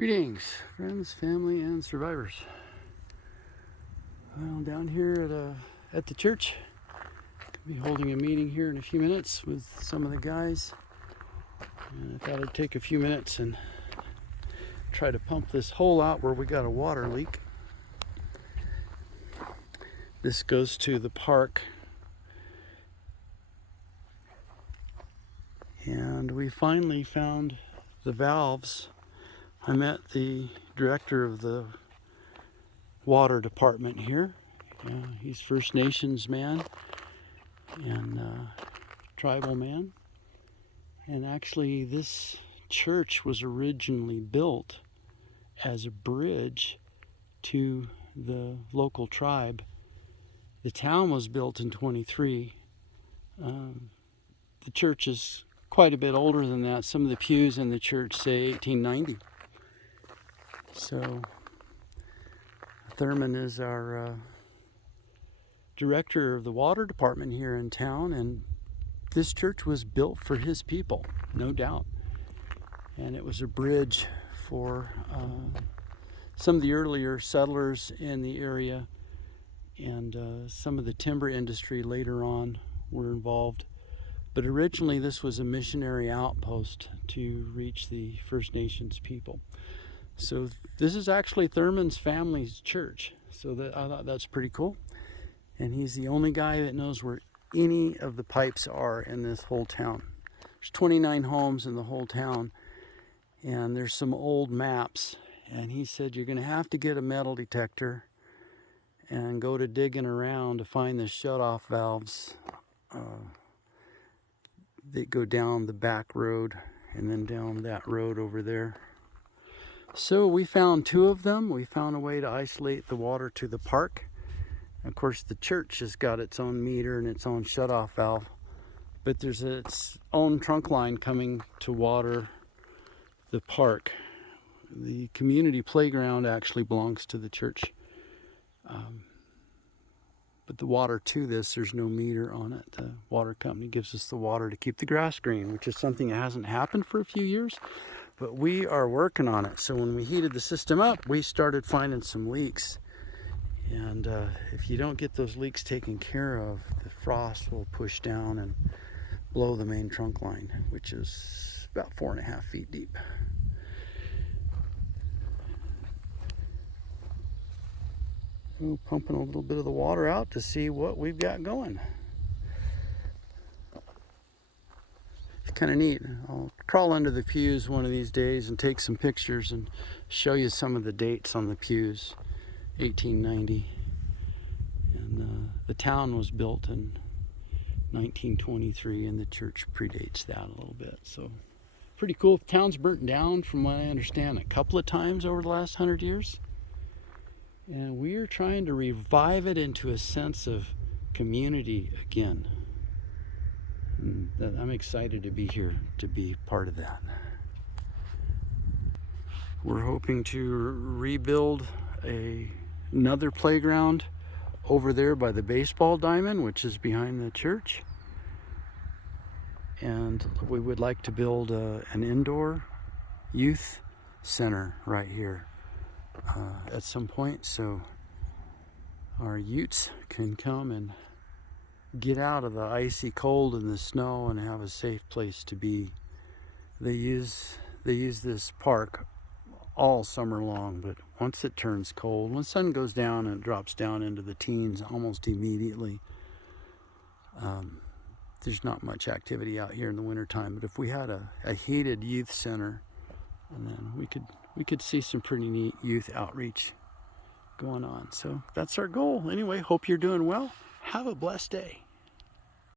Greetings, friends, family, and survivors. Well, down here at the church, I'll be holding a meeting here in a few minutes with some of the guys. And I thought I'd take a few minutes and try to pump this hole out where we got a water leak. This goes to the park. And we finally found the valves. I met the director of the water department here. He's First Nations man and tribal man. And actually this church was originally built as a bridge to the local tribe. The town was built in 23. The church is quite a bit older than that. Some of the pews in the church say 1890. So Thurman is our director of the water department here in town, and this church was built for his people, no doubt. And it was a bridge for some of the earlier settlers in the area, and some of the timber industry later on were involved. But originally this was a missionary outpost to reach the First Nations people. So this is actually Thurman's family's church. So I thought that's pretty cool. And he's the only guy that knows where any of the pipes are in this whole town. There's 29 homes in the whole town, and there's some old maps. And he said you're going to have to get a metal detector and go to digging around to find the shut-off valves that go down the back road and then down that road over there. So we found two of them. We found a way to isolate the water to the park. Of course, the church has got its own meter and its own shut-off valve, but there's its own trunk line coming to water the park. The community playground actually belongs to the church. But the water to this, there's no meter on it. The water company gives us the water to keep the grass green, which is something that hasn't happened for a few years. But we are working on it. So when we heated the system up, we started finding some leaks. And if you don't get those leaks taken care of, the frost will push down and blow the main trunk line, which is about 4.5 feet deep. So pumping a little bit of the water out to see what we've got going. It's kind of neat. I'll crawl under the pews one of these days and take some pictures and show you some of the dates on the pews. 1890, and the town was built in 1923, and the church predates that a little bit. So pretty cool. The town's burnt down, from what I understand, a couple of times over the last 100 years, and we are trying to revive it into a sense of community again. I'm excited to be here to be part of that. We're hoping to rebuild another playground over there by the baseball diamond, which is behind the church. And we would like to build an indoor youth center right here at some point, so our youths can come and get out of the icy cold and the snow and have a safe place to be. They use this park all summer long, but once it turns cold, when the sun goes down and it drops down into the teens almost immediately, there's not much activity out here in the wintertime. But if we had a heated youth center, and then we could see some pretty neat youth outreach going on. So that's our goal. Anyway, hope you're doing well. Have a blessed day.